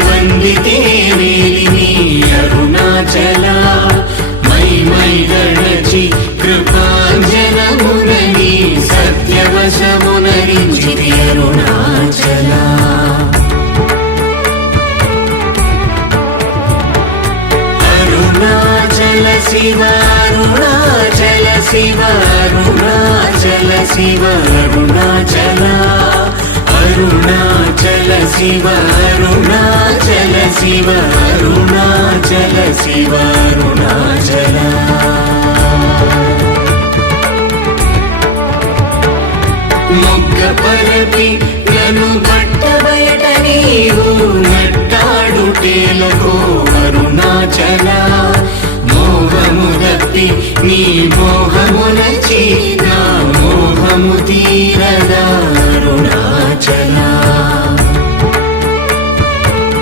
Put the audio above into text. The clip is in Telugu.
వందితే వేలిని అరుణాచల మై మై గడచి కృపాంజనమునని సత్యవశమునరించితి అరుణాచల అరుణాచల శివ అరుణాచల శివ అరుణాచల శివ అరుణాచల అరుణాచల శివ అరుణాచల శివ అరుణాచల శివ అరుణాచల మొగ్గ పరపి నన్ను బట్ట బయట నీవు నట్టాడుటేలకు అరుణాచల మోహము దప్పి నీ